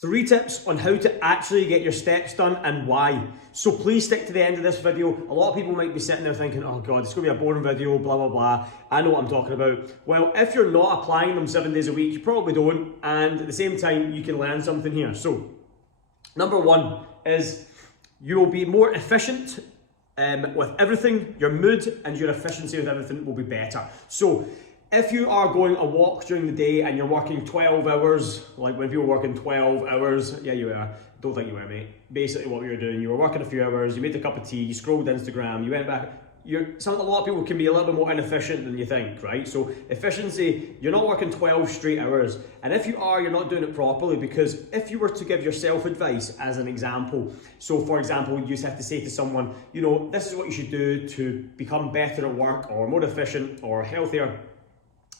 3 tips on how to actually get your steps done and why. So please stick to the end of this video. A lot of people might be sitting there thinking, oh God, it's going to be a boring video, blah, blah, blah. I know what I'm talking about. Well, if you're not applying them 7 days a week, you probably don't. And at the same time, you can learn something here. So number 1 is you will be more efficient with everything. Your mood and your efficiency with everything will be better. So if you are going a walk during the day and you're working 12 hours, like when people are working 12 hours, yeah, you were. Don't think you were, mate. Basically what you were doing, you were working a few hours, you made a cup of tea, you scrolled Instagram, you went back. A lot of people can be a little bit more inefficient than you think, right? So efficiency, you're not working 12 straight hours. And if you are, you're not doing it properly, because if you were to give yourself advice as an example, so for example, you just have to say to someone, you know, this is what you should do to become better at work or more efficient or healthier.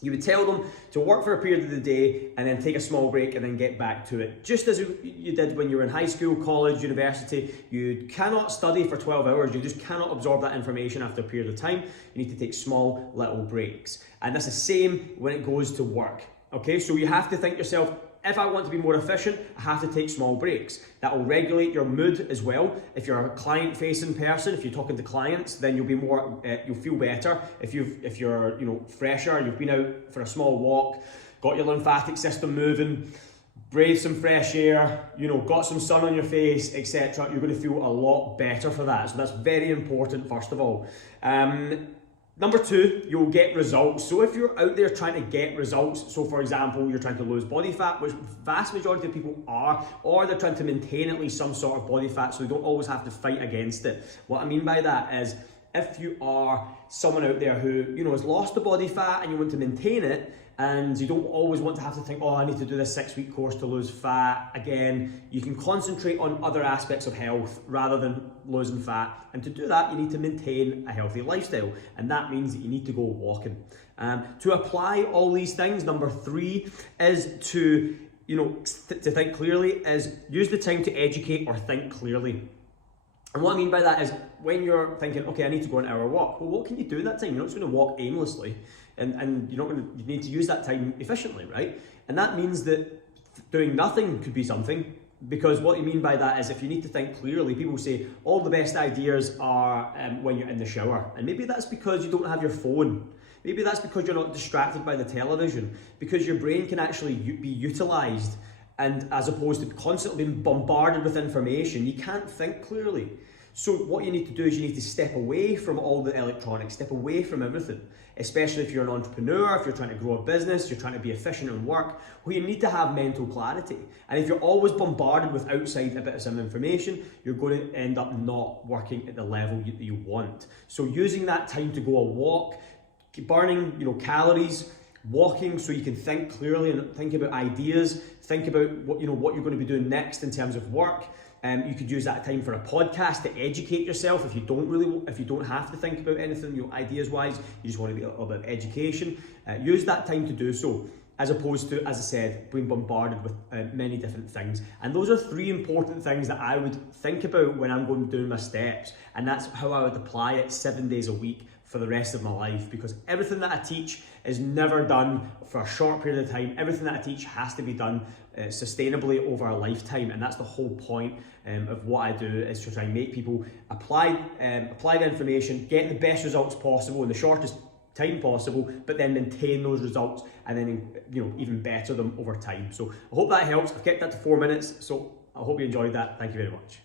You would tell them to work for a period of the day and then take a small break and then get back to it. Just as you did when you were in high school, college, university. You cannot study for 12 hours. You just cannot absorb that information after a period of time. You need to take small little breaks. And that's the same when it goes to work. Okay, so you have to think yourself, if I want to be more efficient, I have to take small breaks. That will regulate your mood as well. If you're a client-facing person, if you're talking to clients, then you'll be more, you'll feel better. If you're, fresher, you've been out for a small walk, got your lymphatic system moving, breathed some fresh air, got some sun on your face, etc. You're going to feel a lot better for that. So that's very important, first of all. Number 2, you'll get results. So if you're out there trying to get results, so for example, you're trying to lose body fat, which vast majority of people are, or they're trying to maintain at least some sort of body fat so they don't always have to fight against it. What I mean by that is, if you are someone out there who, has lost the body fat and you want to maintain it, and you don't always want to have to think, oh, I need to do this 6-week course to lose fat. Again, you can concentrate on other aspects of health rather than losing fat. And to do that, you need to maintain a healthy lifestyle. And that means that you need to go walking. To apply all these things, number 3 is to think clearly, is use the time to educate or think clearly. And what I mean by that is, when you're thinking, okay, I need to go an hour walk, well, what can you do in that time? You're not just going to walk aimlessly, and you need to use that time efficiently, right? And that means that doing nothing could be something, because what you mean by that is, if you need to think clearly, people say all the best ideas are when you're in the shower. And maybe that's because you don't have your phone. Maybe that's because you're not distracted by the television, because your brain can actually be utilized. And as opposed to constantly being bombarded with information, you can't think clearly. So what you need to do is you need to step away from all the electronics, step away from everything, especially if you're an entrepreneur, if you're trying to grow a business, you're trying to be efficient in work. Well, you need to have mental clarity. And if you're always bombarded with outside a bit of some information, you're going to end up not working at the level that you want. So using that time to go a walk, burning calories, walking so you can think clearly and think about ideas, think about what you're going to be doing next in terms of work. You could use that time for a podcast to educate yourself if you don't have to think about anything, ideas wise. You just want to be a little bit of education. Use that time to do so, as opposed to, as I said, being bombarded with many different things. And those are 3 important things that I would think about when I'm going to do my steps. And that's how I would apply it 7 days a week for the rest of my life, because everything that I teach is never done for a short period of time. Everything that I teach has to be done sustainably over a lifetime, and that's the whole point of what I do, is to try and make people apply the information, get the best results possible in the shortest time possible, but then maintain those results and then even better them over time. So I hope that helps. I've kept that to 4 minutes, so I hope you enjoyed that. Thank you very much.